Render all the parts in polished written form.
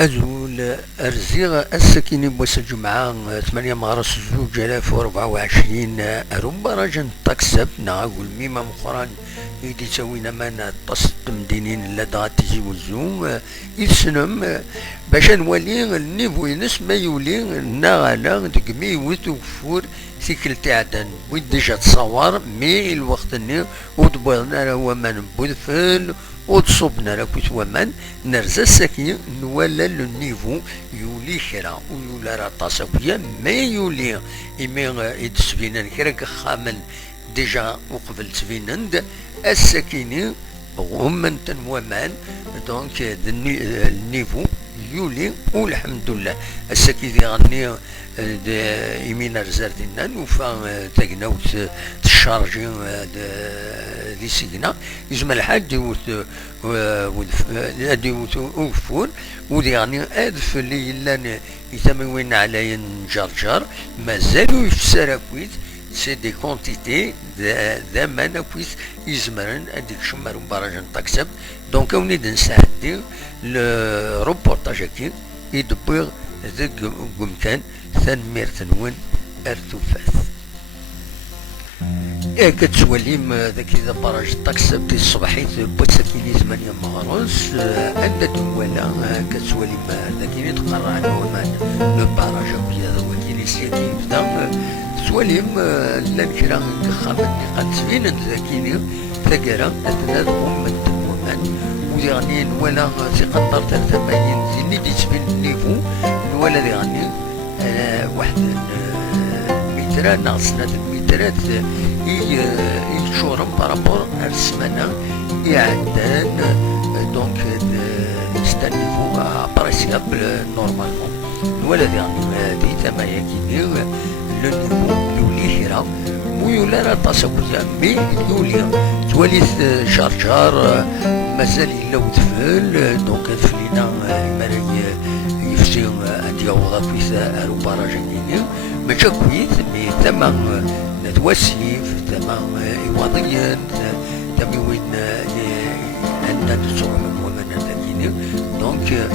أزول أرزيغ السكيني بوس الجمعة 8 مارس 2024 أروبا راجن تكسب ناقول ميما مخران يدي تسوينا مانا تصد مدينين لدى تيزي وزو يسنم باش نولي النيفو ينس ما يولي ناغالا دقمي وتوفور سيكل تاعدن ويديجا تصور مي الوقت الني ودبرنا هو ما نبذفل وتصبنا لكوت ومن نرزا السكين نولا النيفو يولي خيرا ويولا راه طاسويا ما يولي إما يتسفينا كراك خامن ديجا وقبل تسفينند السكيني هم ومان دونك النيفو يولي والحمد لله السكيني غني يمين رزارتنا نوفا تاقناوت تشارجي دي سيقنا يزم الحاج ديوت وفور ودي يعني ادف اللي يلان يتموين على نجرجر مازالو يفسر كويت سي دي كونتيتي ذا مانا كويت يزمرن اديك شمر مبارجن تكسب دونك ونيد نساعدي الروبورتاج كي يدبر ذاك قمتان ثنمير تنون ارتوفاث كتوليم ذاك إذا براج تكسب دي الصباحيت بوتسكيني زمانيا مغروس عند دولا كتوليم ذاك تقرع نورمان لو براج كذا وكيلي سيكي بدا توليم لان كرا كخامني قد تبين ذاكيني ثقرا أثناء من تنومان ويعني ولا تقدر تتبين زيني دي تبين النيفو ولا يعني واحد متر ناقصنا المترات يشورم بارابور السمانة يعدان دونك ستانيفو بريسيابل نورمالمون الولد يعني دي تما يكيني لو نيفو يولي هيرا ويولا راه تصاويا مي يولي توليث شارجار مازال يلا وتفل دونك فلينا المراي يفسي عندي عوضة كويسة أروبا راجعيني ماشا كويس مي تما نتوسيف تما إيواضيا تما وين عندنا تسوع من ومن تاكيني دونك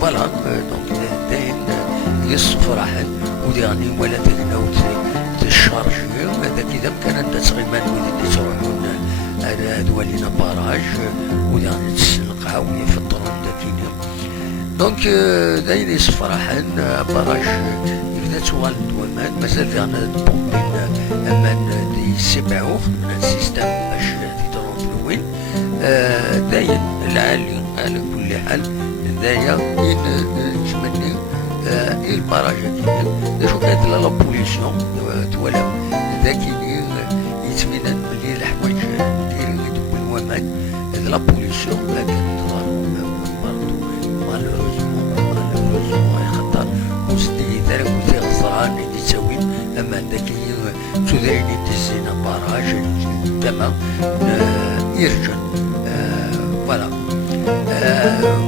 فوالا دونك داين يصف راحل وديعني ولا تكناوت تشارجي هذا كذا كان عندنا تغيمان وين يسرحون هذولينا باراج وديعني تسلقها ويفطرون داكيني دونك داين يصف راحل باراج يبدا توال دومان مازال فينا بومبين امان يسبعوه من السيستم باش تيدرون في الوين داين العالي على كل حال دايا يتمنى الباراج كيما شو كانت لا بوليسيون تولا ذاكيني يتمنى بلي الحوايج دايرين يدوبوا الومان لا بوليسيون ما كانت برضو مالوروزمون يخطر وسدي ذاك وزي غزران اللي تساوين اما ذاك تدرين يدزينا باراج تمام يرجع فوالا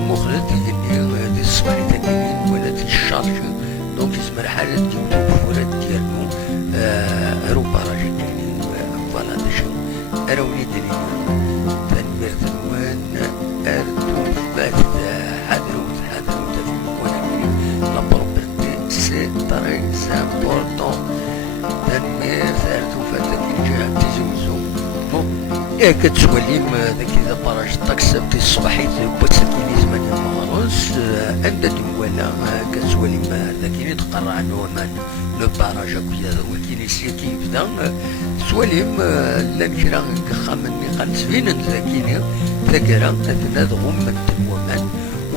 مخلط يدني الصباح تاكلين ولا تشارج دونك يسمى حالة ديوتو فورات ديالو روبا راجل فوالا داشو اراوني دليل تنمير تنوان اردو بات حذروا تفهموا لا بروبرتي سي تري امبورطون تنمير اردو فاتك الجهة تزوزو كتوليم ذاك إذا باراج تكسب دي الصباحيت بوتسكيني زمانيا مغروس عند دولا كتوليم ذاك تقرع نورمان لو باراج كذا وكيلي سيكي بدا توليم لان كرا كخامني قد تبين ذاكيني ثقرا أثناء من تنومان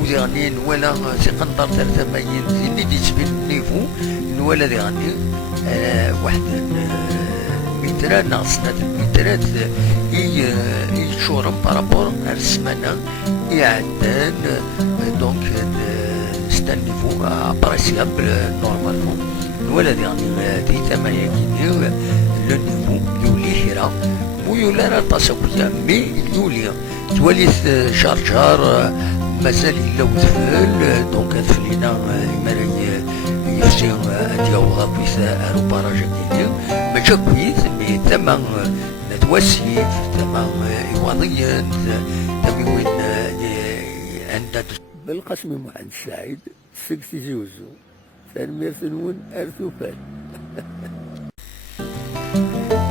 ويعني ولا تقدر ترتمين زيني دي تبين النيفو ولا يعني واحد متر ناقصنا المترات يشورم بارابور السمانة يعدان دونك ستانيفو بريسيابل نورمالمون الولد يعني دي تما يكيني لو نيفو يولي هيرا ويولا راه تصاويا مي يولي توليث شارجار مازال يلا وتفل دونك فلينا المراي يفسي عندي عوضة كويسة أروبا راجعيني ماشا كويس مي تما نتوسيف تما إيواضيا تما وين عندنا بالقاسم محمد السعيد سكتي زوزو تنميرت نون ارثوفال.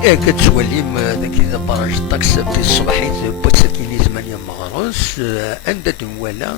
كتولي ذاك إذا براج الطقس في الصباحيت بوتسكيني زمان يا مغروس عند دنوالا